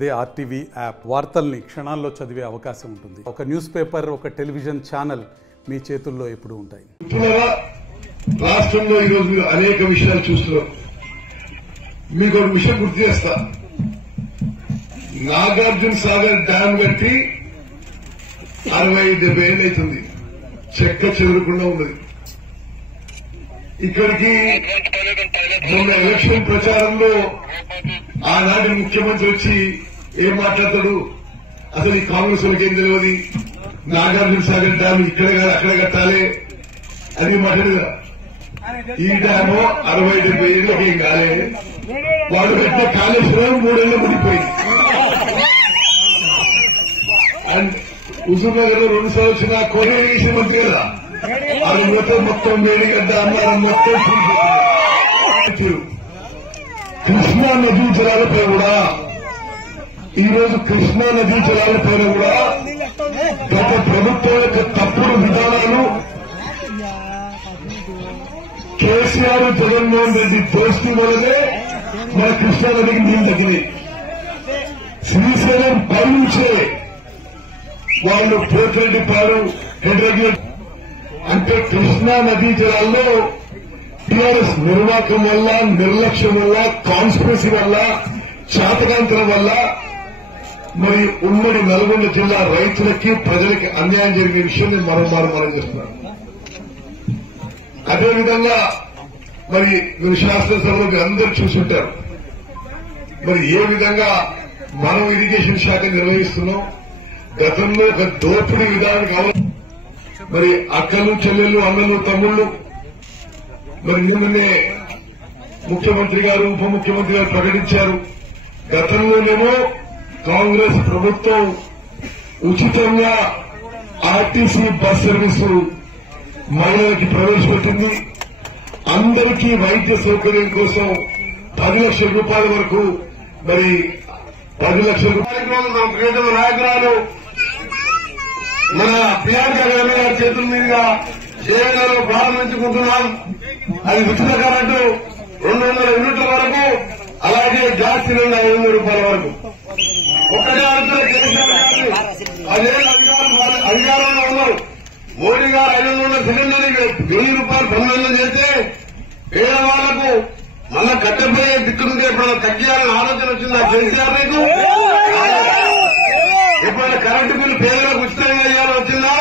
అదే RTV app వార్తల్ని క్షణాల్లో చదివే అవకాశం ఉంటుంది. ఒక న్యూస్ పేపర్, ఒక టెలివిజన్ ఛానల్ మీ చేతుల్లో ఎప్పుడూ ఉంటాయి. రాష్ట్రంలో ఈరోజు మీరు అనేక విషయాలు చూస్తున్నారు. మీకు ఒక విషయం గుర్తు చేస్తా. నాగార్జున సాగర్ డ్యామ్ కట్టి 60-70 ఏళ్ళు అవుతుంది. చెక్క చెదరకుండా ఉన్నది. ఇక్కడికి మొన్న ఎలక్షన్ ప్రచారంలో ఆనాటి ముఖ్యమంత్రి వచ్చి ఏం మాట్లాడతాడు, అసలు ఈ కాంగ్రెస్ వాళ్ళకి ఏం తెలియదు, నాగార్జున సాగర్ డ్యామ్ ఇక్కడ అక్కడ కట్టాలి అని మాట్లాడేదా. ఈ డ్యాము 60-70 ఏళ్ళకి ఏం కాలే. వాడు కట్టిన కాళేశ్వరం 3 ఏళ్ళు ముడిపోయింది. అండ్ హుజూర్ నగర్ లో 2 సార్లు వచ్చిన కోనేసి మంత్రి కదా, అది మొత్తం వేడిగడ్డ అమ్మారం మొత్తం కృష్ణా నదీ జలాలపై కూడా ఈరోజు కృష్ణా నదీ జలాలపైన కూడా గత ప్రభుత్వం యొక్క తప్పుడు విధానాలు, కేసీఆర్ జగన్మోహన్ రెడ్డి దోస్తీ వల్లనే మన కృష్ణా నదికి నీళ్లు తగ్గినాయి. శ్రీశైలం పైనుంచే వాళ్ళు పోతిరెడ్డిపాడు హెడ్ రెగ్యులేటర్ అంటే కృష్ణా నదీ జలాల్లో టీఆర్ఎస్ నిర్వాహకం వల్ల, నిర్లక్ష్యం వల్ల, కాన్స్పిరసీ వల్ల, చాతకాంతరం వల్ల మరి ఉమ్మడి నల్గొండ జిల్లా రైతులకి ప్రజలకి అన్యాయం జరిగిన విషయం నేను మనం చేస్తున్నాను. అదేవిధంగా మరి మీరు శాసనసభలో మీరు అందరూ చూసుంటారు మరి ఏ విధంగా మనం ఇరిగేషన్ శాఖ నిర్వహిస్తున్నాం. గతంలో ఒక దోపిడీ విధానం కావాలి. మరి అక్కలు, చెల్లెళ్ళు, అన్నలు, తమ్ముళ్లు మరి నిన్ననే ముఖ్యమంత్రి గారు, ఉప ముఖ్యమంత్రి గారు ప్రకటించారు. గతంలోనేమో కాంగ్రెస్ ప్రభుత్వం ఉచితంగా ఆర్టీసీ బస్ సర్వీసు మహిళలకి ప్రవేశపెట్టింది. అందరికీ వైద్య సౌకర్యం కోసం 10 లక్షల రూపాయల వరకు మరి 10 లక్షల రూపాయలు మన ప్రియతమ నాయకురాలు మన ప్రియాంక గాంధీ గారి చేతుల మీదుగా జయనగరంలో ప్రారంభించుకుంటున్నాం. అది ఉచిత కరెంటు 200 యూనిట్ల వరకు, అలాగే గ్యాస్ సిలిండర్ 500 రూపాయల వరకు. ఒక్కటే అడుగుతున్న కేసీఆర్ గారిని, 10 ఏళ్ళ అధికారంలో ఉన్నారు. మోడీ గారు 500 సిలిండర్ 1000 రూపాయలు పన్నులు చేస్తే పేదవాళ్లకు మళ్ళా కట్టెపోయే దిక్కునుంటే ఎప్పుడైనా తగ్గియాలని ఆలోచన వచ్చిందా కేసీఆర్ నీకు? ఎప్పుడైనా కరెంటు బిల్లు పేదలకు ఉచితంగా ఇవ్వాలని వచ్చిందా?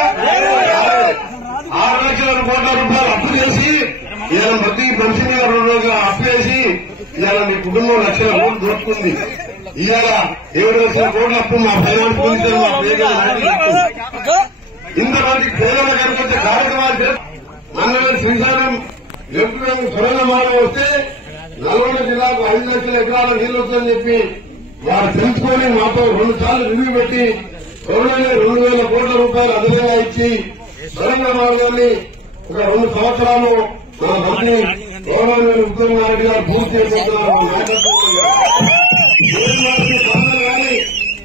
6 లక్షల కోట్ల రూపాయలు అప్పు చేసి ఇవాళ ప్రతి మనిషిని 2 రోజులు అప్పు చేసి ఇవాళ మీ కుటుంబం లక్షల కోట్లు దోచుకుంది. ఇవాళ 7 లక్షల కోట్ల అప్పు మా ఫైనాన్స్ మినిస్టర్ మా పేద ఇంతమంది పేదల కనిపించే కార్యక్రమాలు మనలో శ్రీశైలం ఎప్పుడు త్వరలో మాట వస్తే నల్గొండ జిల్లాకు 5 లక్షల ఎకరాల నీళ్లు వస్తుందని చెప్పి వారు తెలుసుకొని మాతో 2 సార్లు రివ్యూ పెట్టి త్వరలోనే 2,000 కోట్ల రూపాయలు అదనంగా ఇచ్చి సరైన మార్గాన్ని ఒక 2 సంవత్సరాలు మన మంత్రి గౌరవనీయులు ఉత్తమ్ నాయుడు గారు పూర్తి చేయబోతున్నారు. కానీ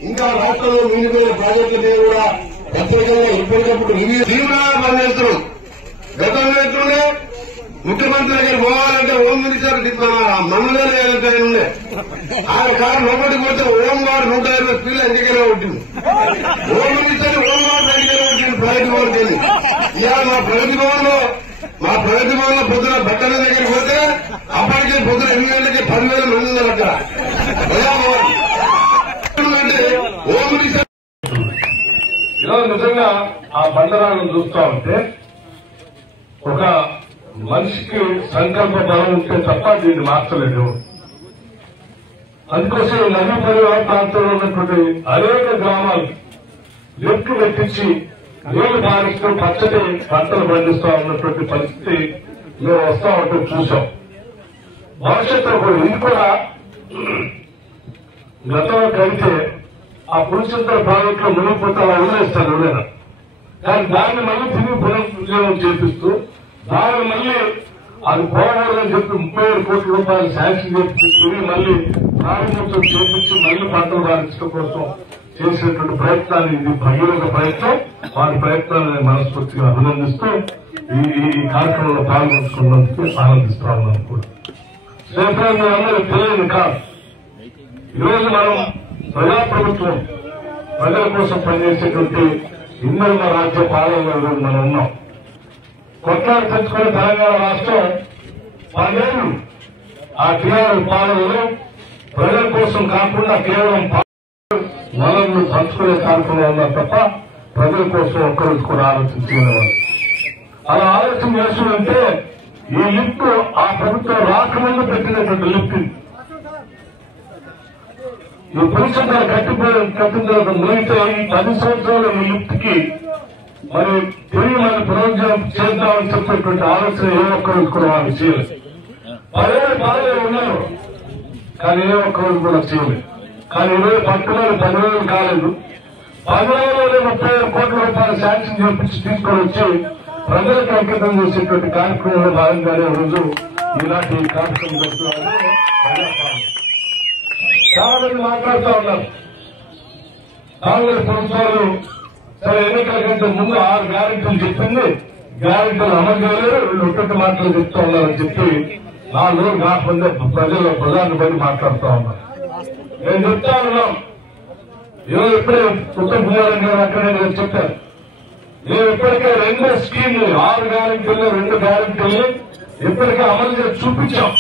ఇంకా రాష్ట్రంలో మిగిలిపోయిన ప్రాజెక్టులు కూడా ప్రత్యేకంగా ఎప్పటికప్పుడు రివ్యూ తీవ్రంగా పనిచేస్తున్నాం. గతంలో ఎట్లుండే ముఖ్యమంత్రి దగ్గర పోవాలంటే హోమ్ మినిస్టర్ మనలో ఉండే ఆయన కారు లోపలికి పోతే హోం గార్డు 150 స్పీడ్లో ఎన్నికైనా ఉంటుంది. హోమ్ మినిస్టర్ హోం గార్డు ఎన్నికైనా ఉంటుంది ప్రగతి భవన్ కెళ్ళి. ఇవాళ మా ప్రగతి భవన్ లో పొద్దున బట్టల దగ్గరికి పోతే అప్పటికే పొద్దున 8 గంటలకి 10,000 మంది ఉన్నారు అక్కడ. అంటే హోమ్ మినిస్టర్ ఈరోజు నిజంగా ఆ బండరాలను చూస్తా ఉంటే ఒక మనిషికి సంకల్ప బలం ఉంటే తప్ప దీన్ని మార్చలేదు. అందుకోసం నదీ పరివాహ ప్రాంతంలో ఉన్నటువంటి అనేక గ్రామాలు లిఫ్ట్లు పెట్టించి నీళ్లు పారిస్తూ పచ్చటి పంటలు పండిస్తూ ఉన్నటువంటి పరిస్థితి మేము వస్తా ఉంటే చూసాం. భవిష్యత్తులో కూడా ఇది కూడా గతంలో కలిగితే ఆ పురుషుల ప్రాజెక్టులో మునిగిపోతే అలా వదిలేస్తారు ఎవరైనా. కానీ దాన్ని మళ్ళీ తిరిగి పునరుజ్జీవనం చేపిస్తూ దాన్ని మళ్ళీ అది పోకూడదని చెప్పి 37 కోట్ల రూపాయలు శాంక్షన్ చేపించి మళ్ళీ ప్రారంభోత్సవం చేపించి మళ్ళీ పంటలు పారించడం కోసం చేసినటువంటి ప్రయత్నాలు ఇది భగీరథ ప్రయత్నం. వారి ప్రయత్నాలను మనస్ఫూర్తిగా అభినందిస్తూ ఈ కార్యక్రమంలో పాల్గొంటున్నందుకు ఆనందిస్తా ఉన్నాను కూడా. స్నేహితులు అందరూ తెలియదు కాదు. ఈరోజు మనం ప్రజాప్రభుత్వం ప్రజల కోసం పనిచేసేటువంటి ఇంద్రమ రాజ్య పాలనలో మనం ఉన్నాం. కొట్లాడి తెచ్చుకునే తెలంగాణ రాష్ట్రం 10 ఏళ్లు ఆ టీఆర్ఎస్ పాలనలో ప్రజల కోసం కాకుండా కేవలం వనరులు పంచుకునే కార్యక్రమం ఉన్నారు తప్ప ప్రజల కోసం ఒక్కరోజు కూడా ఆలోచించుకునేవారు. అలా ఆలోచన చేస్తుందంటే ఈ లిఫ్ట్ ఆ ప్రభుత్వం రాకముందు పెట్టినటువంటి లిఫ్ట్ ఈ పురుషులు కట్టిన తర్వాత ముగితే ఈ 10 సంవత్సరాల ఈ లిఫ్ట్ కి మరి తిరిగి మనం పునరుద్ధరణ చేద్దామని చెప్పేటువంటి ఆలోచన ఏ ఒక్కరోజు కూడా వాళ్ళు చేయలేదు. 10 ఏళ్ళు బాగా ఉన్నారు కానీ ఏ ఒక్కరోజు కూడా చేయలేదు. కానీ 20 పట్టుదల 10 రోజులు కాలేదు. 10 రోజుల్లో 37 కోట్ల రూపాయలు శాంక్షన్ చేపించి తీసుకొని వచ్చి ప్రజలకు అంకితం చేసేటువంటి కార్యక్రమంలో భాగంగానే రోజు ఇలాంటి కార్యక్రమం జరుగుతున్నారు. చాలా మంది మాట్లాడుతూ ఉన్నారు కాంగ్రెస్ ప్రభుత్వాలు సరే ఎన్నికల కంటే ముందు 6 గ్యారెంటీలు చెప్పింది, గ్యారెంటీలు అమలు చేయలేదు, వీళ్ళు ఒక్కటి మాటలు చెప్తూ ఉన్నారని చెప్పి 4 రోజులు కాకుండా ప్రజాన్ని బట్టి మాట్లాడుతూ ఉన్నారు. నేను చెప్తా ఉన్నాం ఈరోజు ఇప్పుడే ఉత్తమ్ కుమార్ గారు అక్కడే చెప్పారు. మేము ఇప్పటికే 2 స్కీమ్లు 6 గ్యారెంటీలు 2 గ్యారెంటీలు ఇప్పటికే అమలు చేసి చూపించాం.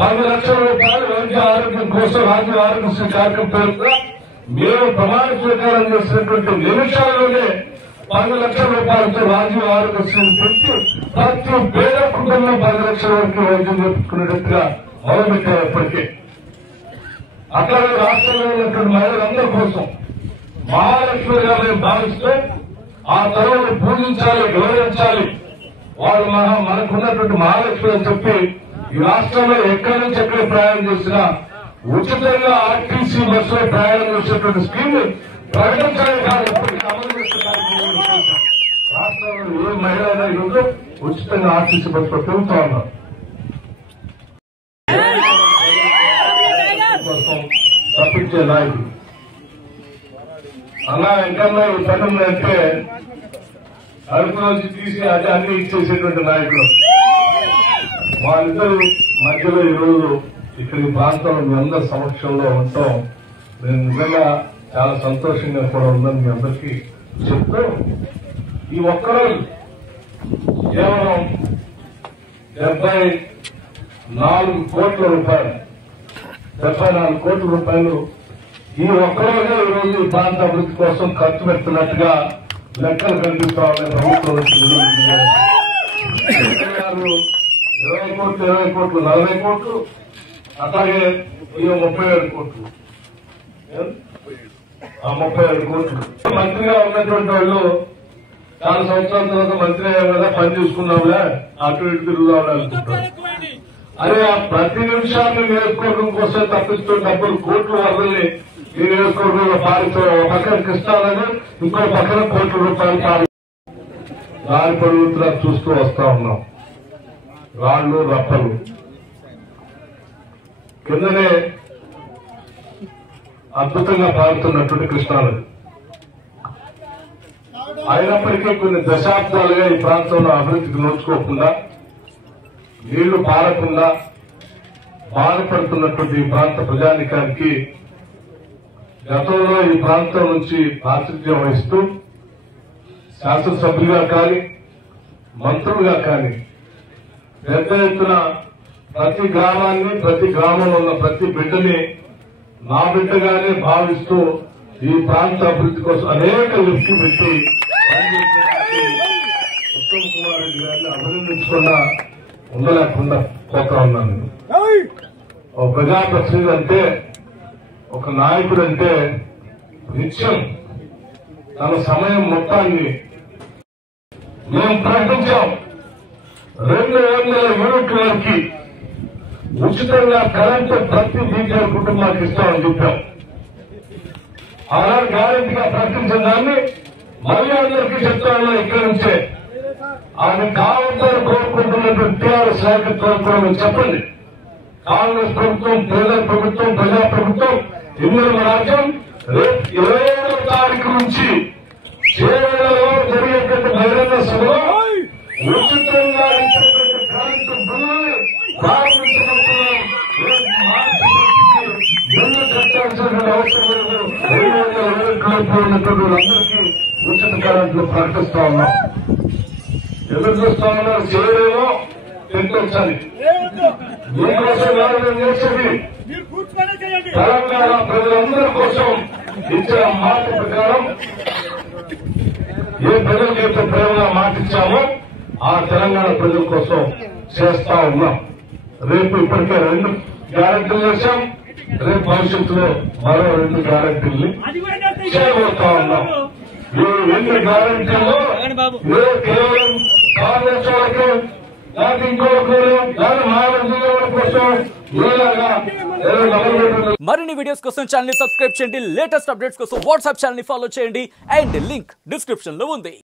10 లక్షల రూపాయలు వైద్య ఆరోగ్యం కోసం రాజ్య ఆరోగ్యశ్రీ కార్యక్రమం పేరుతో మేము ప్రమాణ స్వీకారం చేసినటువంటి నిమిషాల్లోనే 10 లక్షల రూపాయలతో రాజ్య ఆరోగ్యశ్రీ పెట్టి ప్రతి పేద కుటుంబంలో 10 లక్షల వరకు వైద్యం చేపించుకునేటట్టుగా మొదలుపెట్టారు. ఇప్పటికే అట్లాగే రాష్ట్రంలో ఉన్నటువంటి మహిళలందరి కోసం మహాలక్ష్మిగా మేము భావిస్తూ ఆ తరువును పూజించాలి, గౌరవించాలి. వాళ్ళు మనకున్నటువంటి మహాలక్ష్మి అని చెప్పి ఈ రాష్ట్రంలో ఎక్కడి నుంచి ఎక్కడ ప్రయాణం చేసినా ఉచితంగా ఆర్టీసీ బస్సులో ప్రయాణం చేసేటువంటి స్కీమ్ ప్రకటించాలి. కానీ ఇప్పటికీ అమలు చేసే కార్యక్రమం రాష్ట్రంలో ఏ మహిళ అయినా ఈరోజు ఉచితంగా ఆర్టీసీ బస్సులో తిరుగుతూ ఉన్నారు. తప్పించే నాయకుడు అలా ఎంకన్నా ఈ పనులు అంటే అడుగు నుంచి తీసి అది అన్ని ఇచ్చేసేటువంటి నాయకులు వాళ్ళిద్దరు మధ్యలో ఈరోజు ఇక్కడ ఈ ప్రాంతంలో మీ అందరి సమక్షంలో ఉండటం నేను నిజంగా చాలా సంతోషంగా కూడా ఉందని మీ అందరికీ చెప్తూ ఈ ఒక్కరోజు కేవలం 74 కోట్ల రూపాయలు 74 కోట్ల రూపాయలు ఈ ఒక్కరోజే ఈరోజు ఈ ప్రాంత అభివృద్ధి కోసం ఖర్చు పెడుతున్నట్టుగా లెక్కలు కనిపిస్తా ఉన్నాయి. ప్రభుత్వం నుంచి 20 కోట్లు 40 కోట్లు అట్లాగే ఈ 37 కోట్లు 37 కోట్లు. మంత్రిగా ఉన్నటువంటి వాళ్ళు చాలా సంవత్సరాల తర్వాత మంత్రి అయ్యా కదా పని చూసుకున్నాంలే అటు ఇటు తిరుగుదాం అనుకుంటారు. అదే ఆ ప్రతి నిమిషాన్ని నియోజకవర్గం కోసం తప్పిస్తూ డబ్బులు కోట్ల వరదల్ని ఈ నియోజకవర్గంలో పారితో పక్కన కృష్ణాలని ఇంకో పక్కన కోట్ల రూపాయలు పారి దారి పొరుగుతున్నా చూస్తూ వస్తా ఉన్నాం. రాళ్లు రప్పలు కిందనే అద్భుతంగా పారుతున్నటువంటి కృష్ణానది. అయినప్పటికీ కొన్ని దశాబ్దాలుగా ఈ ప్రాంతంలో అభివృద్ధికి నోచుకోకుండా నీళ్లు పారకుండా బాధపడుతున్నటువంటి ఈ ప్రాంత ప్రజానికానికి గతంలో ఈ ప్రాంతం నుంచి ప్రాతినిధ్యం వహిస్తూ శాసనసభ్యులుగా కానీ మంత్రులుగా కానీ పెద్ద ఎత్తున ప్రతి గ్రామాన్ని ప్రతి గ్రామంలో ఉన్న ప్రతి బిడ్డని నా బిడ్డగానే భావిస్తూ ఈ ప్రాంత అభివృద్ధి కోసం అనేక లిఫ్ట్లు పెట్టి ఉత్తమ్ కుమార్ రెడ్డి గారిని అభినందించకుండా ఉండలేకుండా పోతా ఉన్నాను. ఒక ప్రజాప్రతినిధి అంటే ఒక నాయకుడు అంటే నిత్యం తన సమయం మొత్తాన్ని మేము ప్రకటించాం. 200 యూనిట్ల వరకు ఉచితంగా కరెంటు ప్రతి బీజేపీ కుటుంబానికి ఇస్తామని చెప్పాం. ఆనాడు గ్యారెంటీగా ప్రకటించిన దాన్ని మళ్ళీ అందరికీ చెప్తాను. ఇక్కడి నుంచే ఆయన కావాలని కోరుకుంటున్నటువంటి టీఆర్ఎస్ నాయకత్వం కూడా మీరు చెప్పండి. కాంగ్రెస్ ప్రభుత్వం, పేదల ప్రభుత్వం, ప్రజా ప్రభుత్వం, ఇంద్రమ రాజ్యం రేపు 27వ తారీఖు నుంచి చేవెళ్లలో జరిగేటువంటి బహిరంగ సభలో ఉచితంగా ఇచ్చేటువంటి కరెంటు బిల్లుని ప్రారంభించబడుతున్నాం. రేపు మార్చి 1 గంటల కరెంట్ అవసరం లేదు 220 ఉన్నటువంటి వాళ్ళందరికీ ఉచిత కరెంట్లు ప్రకటిస్తా ఉన్నాం. ఎదురు చూస్తా ఉన్నారు చేయలేమో తెచ్చొచ్చాలి. మీకోసం నేను చేసేది తెలంగాణ ప్రజలందరి కోసం ఇచ్చిన మాట ప్రకారం ఏ ప్రజలకైతే ప్రేమగా మాట ఇచ్చామో ఆ తెలంగాణ ప్రజల కోసం చేస్తా ఉన్నాం. రేపు ఇప్పటికే 2 గ్యారెంటీలు చేశాం. రేపు భవిష్యత్తులో మరో 2 గ్యారెంటీల్ని చేయబోతా ఉన్నాం. ఈ 2 గ్యారెంటీల్లో కేవలం కాంగ్రెస్ వాళ్ళకి నాకు ఇంకొకరు దాని మానవ కోసం మరిన్ని వీడియోస్ కోసం ఛానల్ ని సబ్స్క్రైబ్ చేయండి. లేటెస్ట్ అప్డేట్స్ కోసం వాట్సాప్ ఛానల్ ని ఫాలో చేయండి. అండ్ లింక్ డిస్క్రిప్షన్ లో ఉంది.